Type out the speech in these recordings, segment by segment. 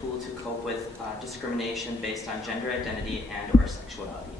tool to cope with discrimination based on gender identity and or sexuality.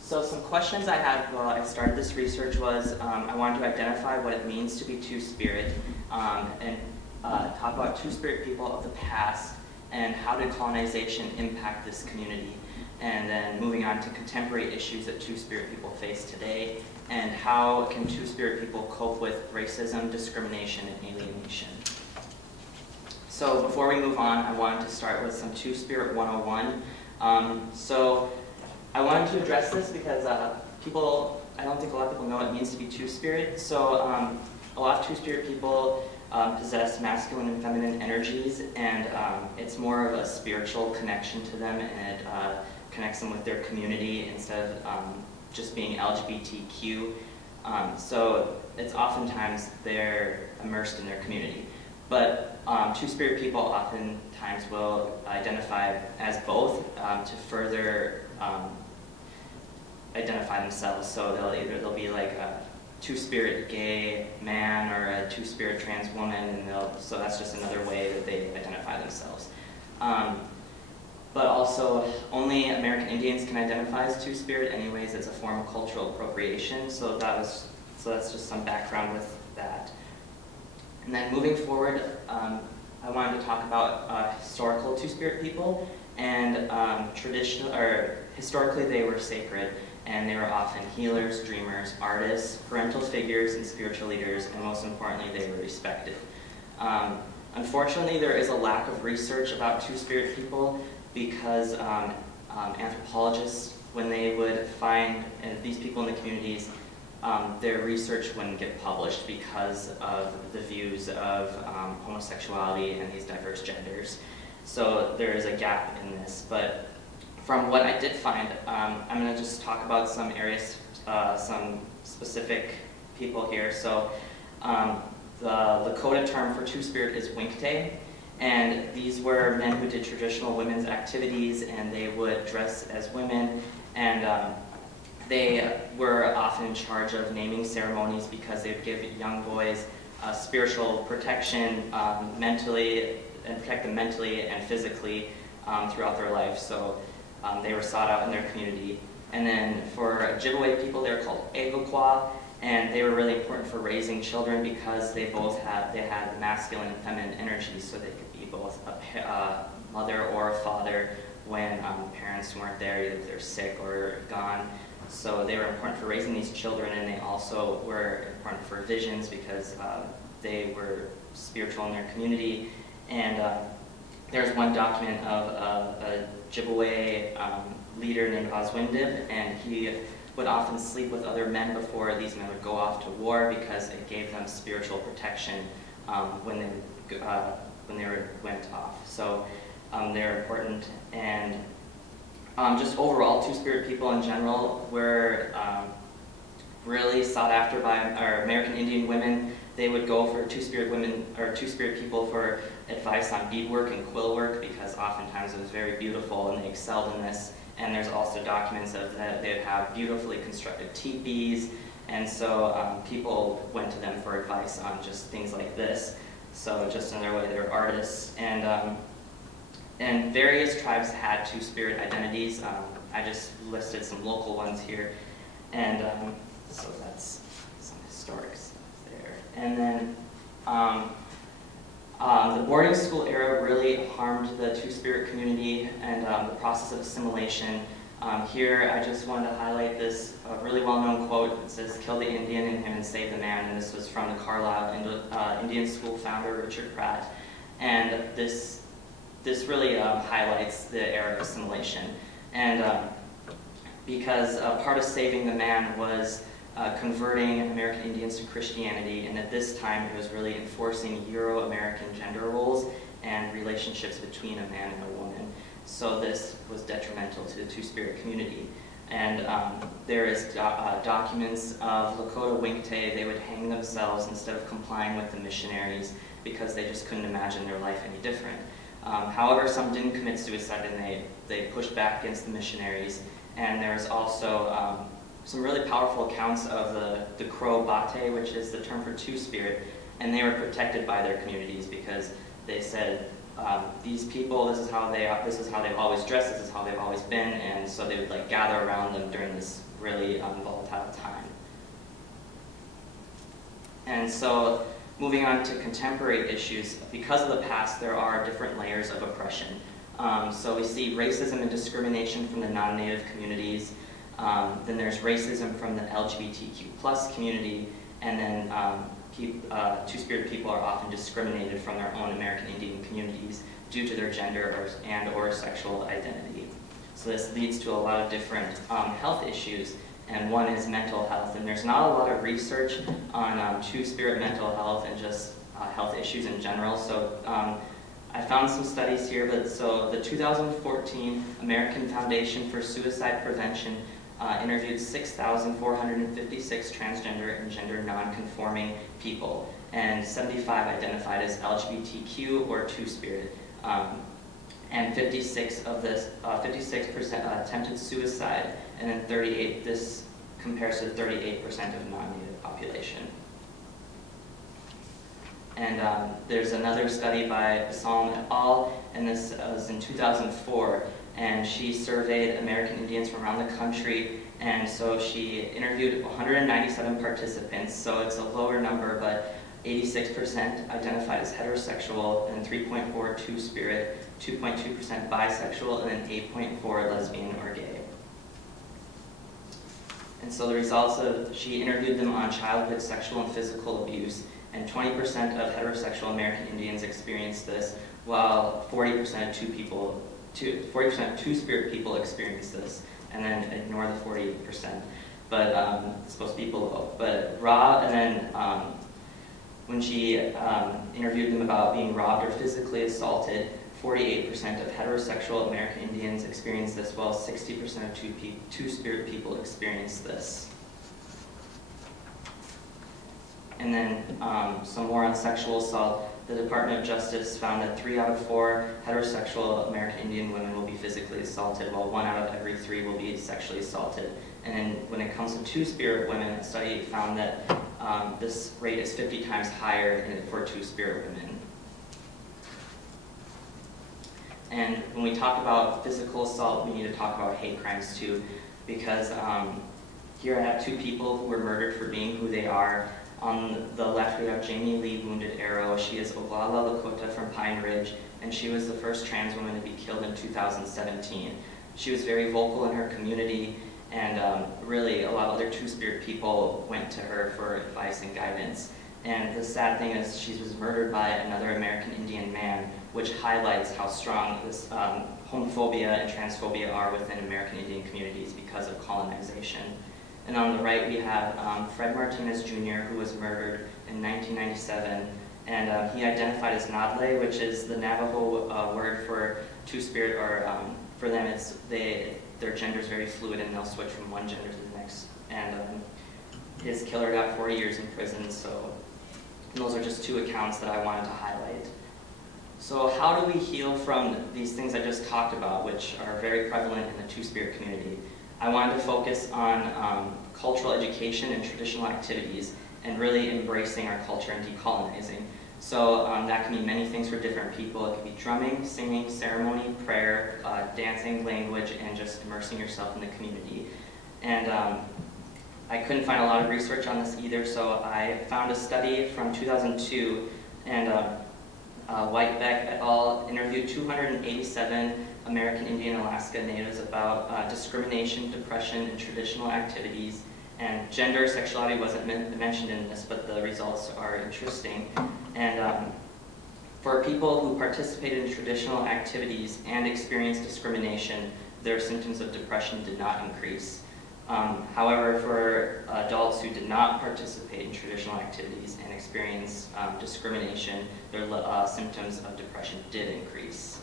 So some questions I had while I started this research was I wanted to identify what it means to be two-spirit and talk about two-spirit people of the past and how did colonization impact this community, and then moving on to contemporary issues that two-spirit people face today, and how can two-spirit people cope with racism, discrimination, and alienation. So before we move on, I wanted to start with some Two-Spirit 101. So I wanted to address this because I don't think a lot of people know what it means to be two-spirit. So a lot of two-spirit people possess masculine and feminine energies, and it's more of a spiritual connection to them, and it connects them with their community instead of just being LGBTQ. So it's oftentimes they're immersed in their community. But two-spirit people oftentimes will identify as both to further identify themselves. So they'll be like a two-spirit gay man or a two-spirit trans woman, and so that's just another way that they identify themselves. But also, only American Indians can identify as two-spirit. Anyways, it's a form of cultural appropriation. So that's just some background with that. And then moving forward, I wanted to talk about historical two-spirit people, and historically they were sacred, and they were often healers, dreamers, artists, parental figures, and spiritual leaders, and most importantly, they were respected. Unfortunately, there is a lack of research about two-spirit people because anthropologists, when they would find these people in the communities, their research wouldn't get published because of the views of homosexuality and these diverse genders. So there is a gap in this. But from what I did find, I'm going to just talk about some areas, some specific people here. So the Lakota term for two-spirit is winkte, and these were men who did traditional women's activities, and they would dress as women, and they were often in charge of naming ceremonies because they would give young boys spiritual protection mentally, and protect them mentally and physically throughout their life. So they were sought out in their community. And then for Ojibwe people, they were called Agokwa, and they were really important for raising children because they had the masculine and feminine energies, so they could be both a mother or a father when parents weren't there, either if they're sick or gone. So they were important for raising these children, and they also were important for visions because they were spiritual in their community. And there's one document of a Ojibwe leader named Oswindib, and he would often sleep with other men before these men would go off to war because it gave them spiritual protection when they went off. So they're important. And just overall, two-spirit people in general were really sought after by our American Indian women. They would go for two-spirit women or two-spirit people for advice on beadwork and quill work because oftentimes it was very beautiful and they excelled in this. And there's also documents of that they'd have beautifully constructed teepees, and so people went to them for advice on just things like this. So just in their way, they were artists. And various tribes had two-spirit identities. I just listed some local ones here. And so that's some historic stuff there. And then the boarding school era really harmed the two-spirit community and the process of assimilation. Here I just wanted to highlight this really well-known quote. It says, "Kill the Indian in him and save the man," and this was from the Carlisle Indian School founder, Richard Pratt. And this really highlights the era of assimilation. And because part of saving the man was converting American Indians to Christianity, and at this time it was really enforcing Euro-American gender roles and relationships between a man and a woman. So this was detrimental to the two-spirit community. And there is documents of Lakota winkte. They would hang themselves instead of complying with the missionaries because they just couldn't imagine their life any different. However, some didn't commit suicide, and they pushed back against the missionaries. And there's also some really powerful accounts of the Crow Bate, which is the term for two-spirit, and they were protected by their communities because they said these people, this is how they've always dressed, this is how they've always been, and so they would like gather around them during this really volatile time. And so, moving on to contemporary issues, because of the past, there are different layers of oppression. So we see racism and discrimination from the non-Native communities. Then there's racism from the LGBTQ+ community, and then Two-Spirit people are often discriminated from their own American Indian communities due to their gender or sexual identity. So this leads to a lot of different health issues, and one is mental health. And there's not a lot of research on Two-Spirit mental health and just health issues in general. So I found some studies here, but so the 2014 American Foundation for Suicide Prevention interviewed 6,456 transgender and gender non-conforming people, and 75 identified as LGBTQ or Two-Spirit. And 56% attempted suicide, and then this compares to 38% of non-Native population. And there's another study by Salm et al., and this was in 2004, and she surveyed American Indians from around the country, and so she interviewed 197 participants, so it's a lower number, but 86% identified as heterosexual, and 3.4% Two-Spirit, 2.2% bisexual, and then 8.4% lesbian or gay. And so the results of, she interviewed them on childhood sexual and physical abuse, and 20% of heterosexual American Indians experienced this, while 40% of Two-Spirit people experienced this, and then ignore the 40%. But it's supposed to be below. But and then when she interviewed them about being robbed or physically assaulted, 48% of heterosexual American Indians experienced this, while 60% of Two-Spirit people experienced this. And then some more on sexual assault. The Department of Justice found that 3 out of 4 heterosexual American Indian women will be physically assaulted, while 1 out of every 3 will be sexually assaulted. And then when it comes to Two-Spirit women, a study found that this rate is 50 times higher for Two-Spirit women. And when we talk about physical assault, we need to talk about hate crimes too, because here I have 2 people who were murdered for being who they are. On the left, we have Jamie Lee Wounded Arrow. She is Oglala Lakota from Pine Ridge, and she was the first trans woman to be killed in 2017. She was very vocal in her community, and really a lot of other Two-Spirit people went to her for advice and guidance. And the sad thing is she was murdered by another American Indian man, which highlights how strong this homophobia and transphobia are within American Indian communities because of colonization. And on the right, we have Fred Martinez Jr., who was murdered in 1997, and he identified as Nadle, which is the Navajo word for Two-Spirit, or for them, their gender is very fluid, and they'll switch from one gender to the next. And his killer got 40 years in prison, so those are just 2 accounts that I wanted to highlight. So how do we heal from these things I just talked about, which are very prevalent in the Two-Spirit community? I wanted to focus on cultural education and traditional activities, and really embracing our culture and decolonizing. So that can be many things for different people. It can be drumming, singing, ceremony, prayer, dancing, language, and just immersing yourself in the community. And I couldn't find a lot of research on this either, so I found a study from 2002, and Whitebeck et al. Interviewed 287 American Indian Alaska Natives about discrimination, depression, and traditional activities. And gender, sexuality wasn't mentioned in this, but the results are interesting. And for people who participated in traditional activities and experienced discrimination, their symptoms of depression did not increase. However, for adults who did not participate in traditional activities and experience discrimination, their symptoms of depression did increase.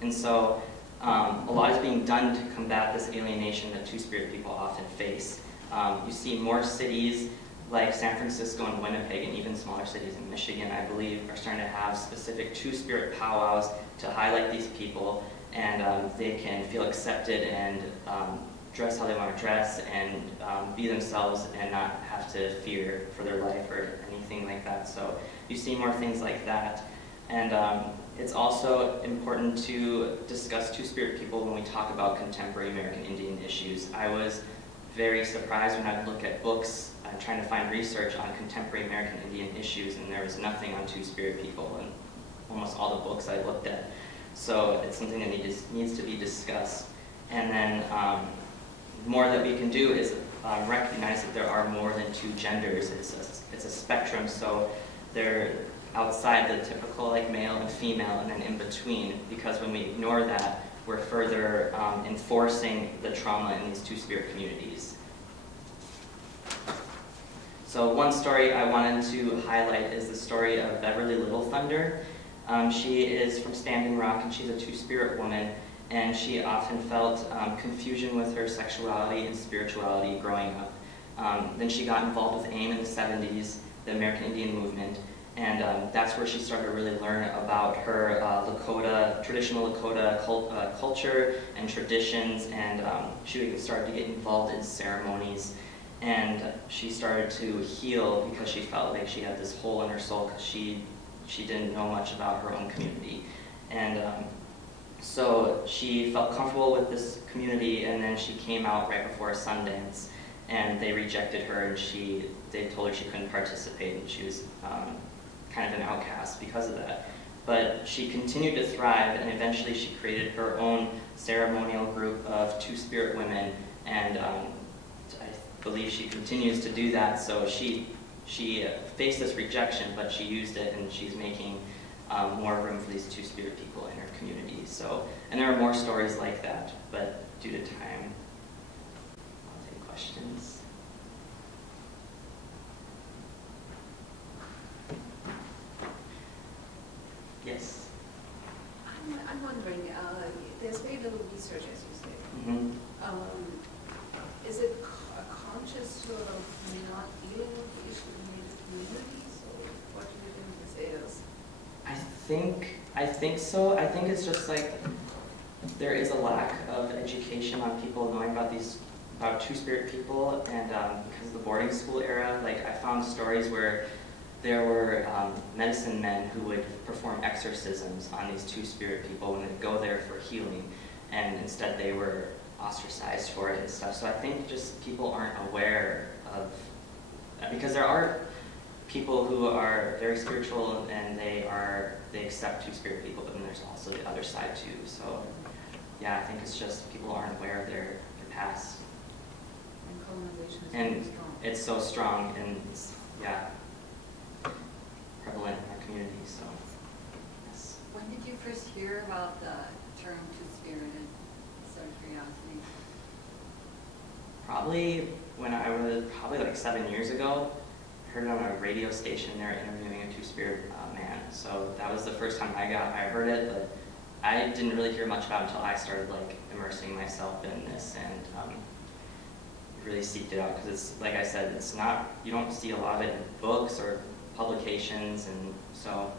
And so a lot is being done to combat this alienation that Two-Spirit people often face. You see more cities like San Francisco and Winnipeg, and even smaller cities in Michigan, I believe, are starting to have specific Two-Spirit powwows to highlight these people, and they can feel accepted and dress how they want to dress and be themselves and not have to fear for their life or anything like that. So you see more things like that. And it's also important to discuss Two-Spirit people when we talk about contemporary American Indian issues. I was very surprised when I'd look at books trying to find research on contemporary American Indian issues, and there was nothing on Two-Spirit people in almost all the books I looked at. So it's something that needs to be discussed. And then more that we can do is recognize that there are more than two genders. It's a spectrum, so they're outside the typical like male and female and then in between, because when we ignore that, we're further enforcing the trauma in these Two-Spirit communities. So one story I wanted to highlight is the story of Beverly Little Thunder. She is from Standing Rock, and she's a Two-Spirit woman, and she often felt confusion with her sexuality and spirituality growing up. Then she got involved with AIM in the 70s, the American Indian movement, and that's where she started to really learn about her traditional Lakota culture and traditions, and she started to get involved in ceremonies. And she started to heal because she felt like she had this hole in her soul because she didn't know much about her own community. And so she felt comfortable with this community, and then she came out right before Sundance, and they rejected her, and they told her she couldn't participate, and she was kind of an outcast because of that. But she continued to thrive, and eventually she created her own ceremonial group of Two-Spirit women, and I believe she continues to do that. So she faced this rejection, but she used it, and she's making more room for these Two-Spirit people in her community. So, and there are more stories like that, but due to time, I'll take questions. Yes? I'm wondering, there's very little research, as you say. Mm-hmm. Is it a conscious sort of not dealing with the issue in Native communities, or what do you think this is? I think so. I think it's just like there is a lack of education on people knowing about Two-Spirit people, and because of the boarding school era, like I found stories where there were medicine men who would perform exorcisms on these Two-Spirit people when they'd go there for healing, and instead they were ostracized for it and stuff. So I think just people aren't aware of, because there are people who are very spiritual and they accept Two-Spirit people, but then there's also the other side too. So yeah, I think it's just people aren't aware of their past. And colonization is and very strong. It's so strong, and it's, yeah, prevalent in our community. So yes. When did you first hear about the term Two-Spirited? Curiosity. Probably when I was like 7 years ago. I heard it on a radio station. They were interviewing a Two-Spirit man. So that was the first time I heard it, but I didn't really hear much about it until I started like immersing myself in this and really seeked it out, because it's, like I said, it's not, you don't see a lot of it in books or publications, and so